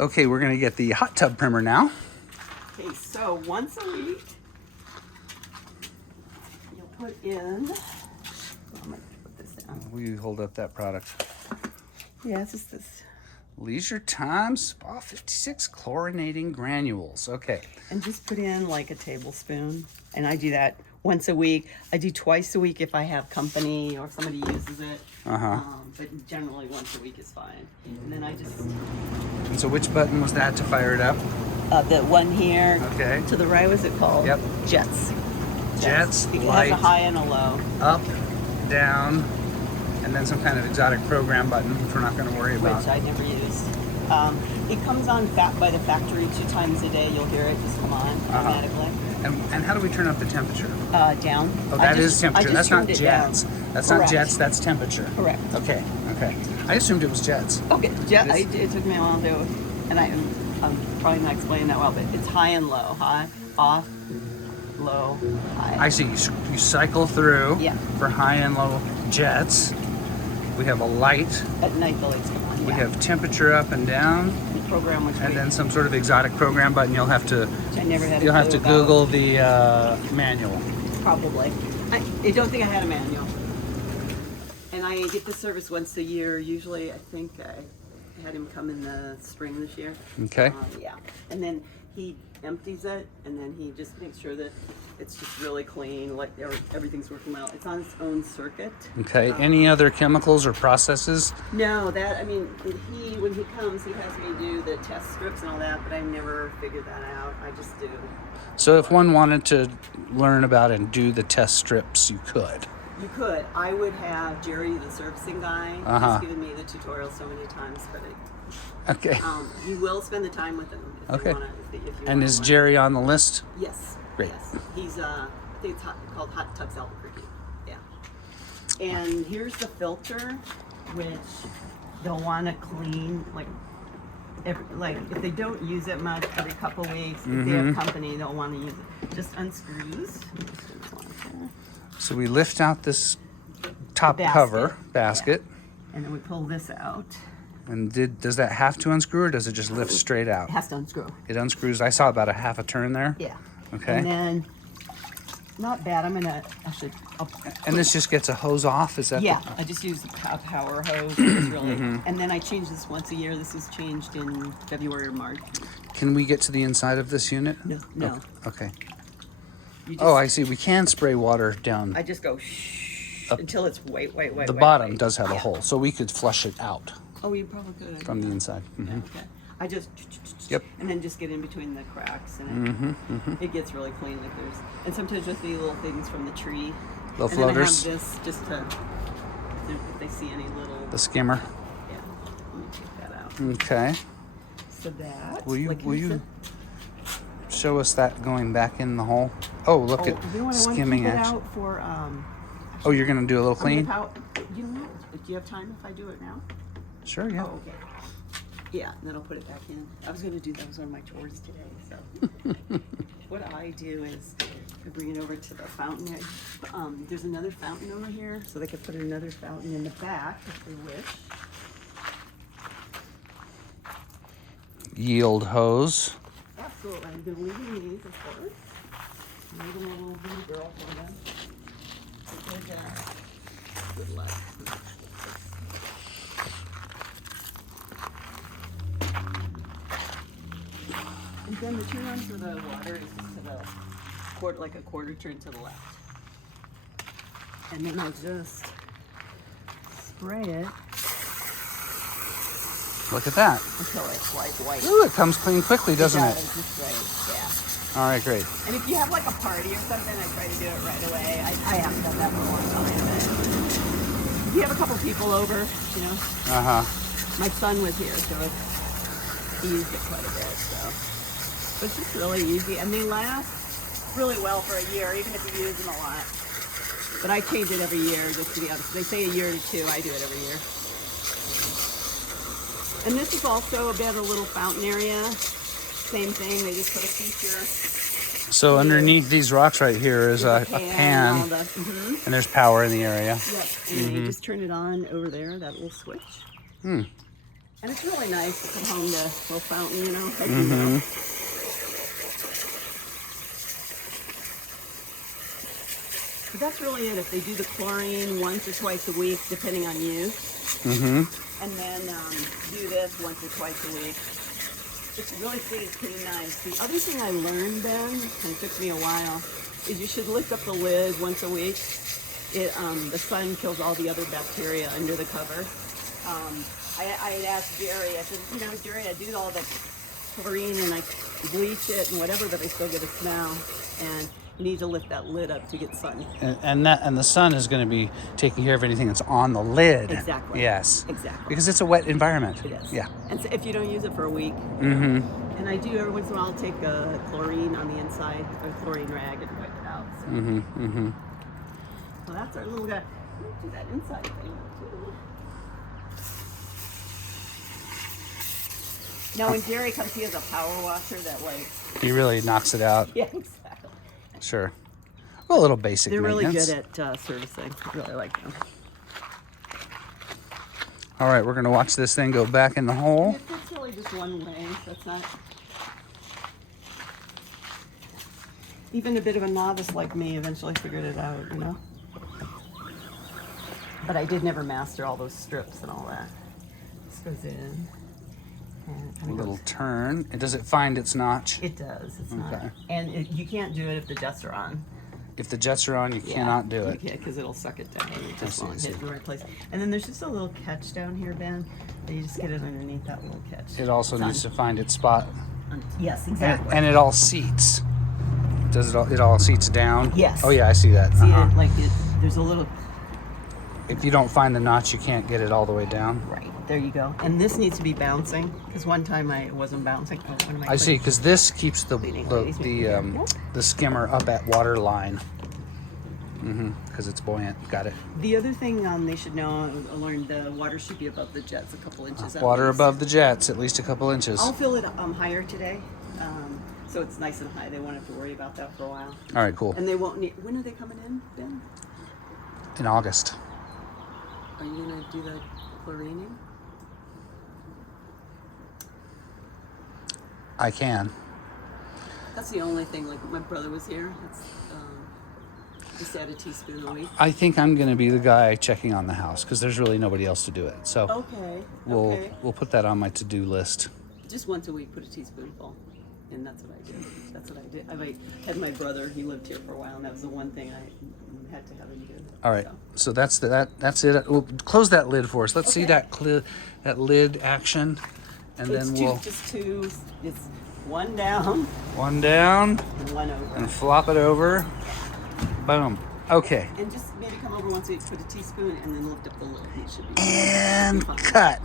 Okay, we're gonna get the hot tub primer now. Okay, so once a week, you'll put in, I'm gonna put this down. Will you hold up that product? Yeah, it's just this. Leisure Time Spa 56 chlorinating granules. Okay. And just put in like a tablespoon. And I do that once a week. I do twice a week if I have company or if somebody uses it. But generally once a week is fine. And then I just... And so which button was that to fire it up? The one here. Okay. To the right, what's it called? Yep. Jets. Jets, It light, has a high and a low. up, down, and then some kind of exotic program button, which we're not going to worry about. Which I never used. It comes on by the factory 2 times a day. You'll hear it just come on automatically. And how do we turn up the temperature? Down. Oh, that is temperature. That's not jets. That's not Correct. jets. That's temperature. Correct. Okay. Okay. I assumed it was jets. Okay. It took me a while to do, and I'm probably not explaining that well, but it's high and low. High, off, low, high. I see. You cycle through for high and low jets. We have a light. At night the lights come on. We have temperature up and down. The program, and then some sort of exotic program button. You'll have to. I never had. You'll have to Google the manual. Probably. I don't think I had a manual. And I get the service once a year. Usually, I think I had him come in the spring this year. Okay. Yeah. And then he empties it, and then he just makes sure that it's just really clean, like everything's working well. It's on its own circuit. Okay. Any other chemicals or processes? No, when he comes, he has me do the test strips and all that, but I never figured that out. I just do. So if one wanted to learn about and do the test strips, you could. You could. I would have Jerry, the servicing guy, He's given me the tutorial so many times, but okay. You will spend the time with him if you want to. And is Jerry on the list? Yes. Great. Yes. He's I think it's called Hot Tubs Albuquerque. Yeah. And here's the filter, which they'll want to clean if they don't use it much every couple weeks. If they have company, they'll want to use it. Just unscrews. So we lift out this top cover basket. Yeah. And then we pull this out. And does that have to unscrew or does it just lift straight out? It has to unscrew. It unscrews. I saw about a half a turn there. Yeah. Okay. And then, not bad. And this just gets a hose off? Is that? Yeah. I just use a power hose. It's really. And then I change this once a year. This is changed in February or March. Can we get to the inside of this unit? No. Okay. I see. We can spray water down. I just go shh until it's way. The bottom does have a hole, so we could flush it out. Oh, you probably could. From the inside. Yeah, okay. I just. Yep. And then just get in between the cracks, and it gets really clean. And sometimes just the little things from the tree. Little floaters. And then I have this just to, if they see any little. The skimmer. Yeah. Let me take that out. Okay. So that. Will you show us that going back in the hole? Oh, look at skimming action. Out for, you're gonna do a little clean? You know, do you have time if I do it now? Sure, yeah. Oh, okay. Yeah, and then I'll put it back in. I was going to do that. Was one of my chores today. So what I do is I bring it over to the fountain. There's another fountain over here, so they could put another fountain in the back if they wish. Yield hose. Absolutely. I'm going to leave them these, of course. I'm leaving a little baby girl for them. Good luck. And then the turn on for the water is just to the like a quarter turn to the left. And then I'll just spray it. Look at that. Until it's like white. Ooh, it comes clean quickly, doesn't it? It's just great, yeah. All right, great. And if you have like a party or something, I try to do it right away. I haven't done that for a long time. But if you have a couple people over, you know. My son was here, so he used it quite a bit. So, but it's just really easy, and they last really well for a year, even if you use them a lot. But I change it every year, just to be honest. They say a year to 2. I do it every year. And this is also a little fountain area. Same thing. They just put a feature. So underneath these rocks right here is a pan, and there's power in the area. Yep. And then you just turn it on over there, that little switch. And it's really nice to come home to a little fountain, you know. Like, Mm-hmm. you know. But that's really it. If they do the chlorine once or twice a week, depending on you, Mm-hmm. and then do this once or twice a week, it's really stays pretty nice. The other thing I learned, Ben, and it took me a while, is you should lift up the lid once a week. The sun kills all the other bacteria under the cover. I had asked Jerry, I said, you know, Jerry, I do all the chlorine and I bleach it and whatever, but I still get a smell. And you need to lift that lid up to get sun. And the sun is going to be taking care of anything that's on the lid. Exactly. Yes. Exactly. Because it's a wet environment. It is. Yeah. And so if you don't use it for a week, Mm-hmm. and I do every once in a while, I'll take a chlorine on the inside, or chlorine rag, and wipe it out. So. Mm-hmm. Mm-hmm. So that's our little guy. Let's do that inside thing too. Now when Jerry comes, he has a power washer that like. He really knocks it out. Yeah, exactly. Sure. Well, a little basic They're really maintenance. good at servicing. I really like them. All right, we're going to watch this thing go back in the hole. It's really just one way. That's not. Even a bit of a novice like me eventually figured it out, you know. But I did never master all those strips and all that. This goes in. And it A kinda little goes- turn. Does it find its notch? It does. It's not. Okay. And you can't do it if the jets are on. If the jets are on, you cannot do it. because it'll suck it down. And it I just see, I won't see. hit in the right place. And then there's just a little catch down here, Ben. That you just get it underneath that little catch. It also It's needs on- to find its spot. Yes, exactly. And it all seats. Does it all? It all seats down? Yes. Oh yeah, I see that. See Uh-huh. it like it. There's a little. If you don't find the notch, you can't get it all the way down. Right there you go. And this needs to be bouncing because one time I wasn't bouncing. Oh, what am I see, because this keeps the Leading ladies, the skimmer up at water line. Because it's buoyant. Got it. The other thing they should know, I learned the water should be above the jets a couple inches. at Water least. above the jets, at least a couple inches. I'll fill it higher today, so it's nice and high. They won't have to worry about that for a while. All right, cool. And they won't need. When are they coming in, Ben? In August. Are you gonna do the chlorining? I can. That's the only thing. Like my brother was here. It's just add a teaspoon a week. I think I'm going to be the guy checking on the house because there's really nobody else to do it. So Okay. we'll put that on my to-do list. Just once a week, put a teaspoonful, and that's what I did. That's what I did. I had my brother. He lived here for a while, and that was the one thing I had to have him do. All right. So that's it. We'll close that lid for us. Let's see Okay. that lid action, and It's then two, we'll just two. It's one down one down and one over. and flop it over. Boom. Okay. And just maybe come over once a week, put a teaspoon, and then lift up the lid. It should be And fine. cut.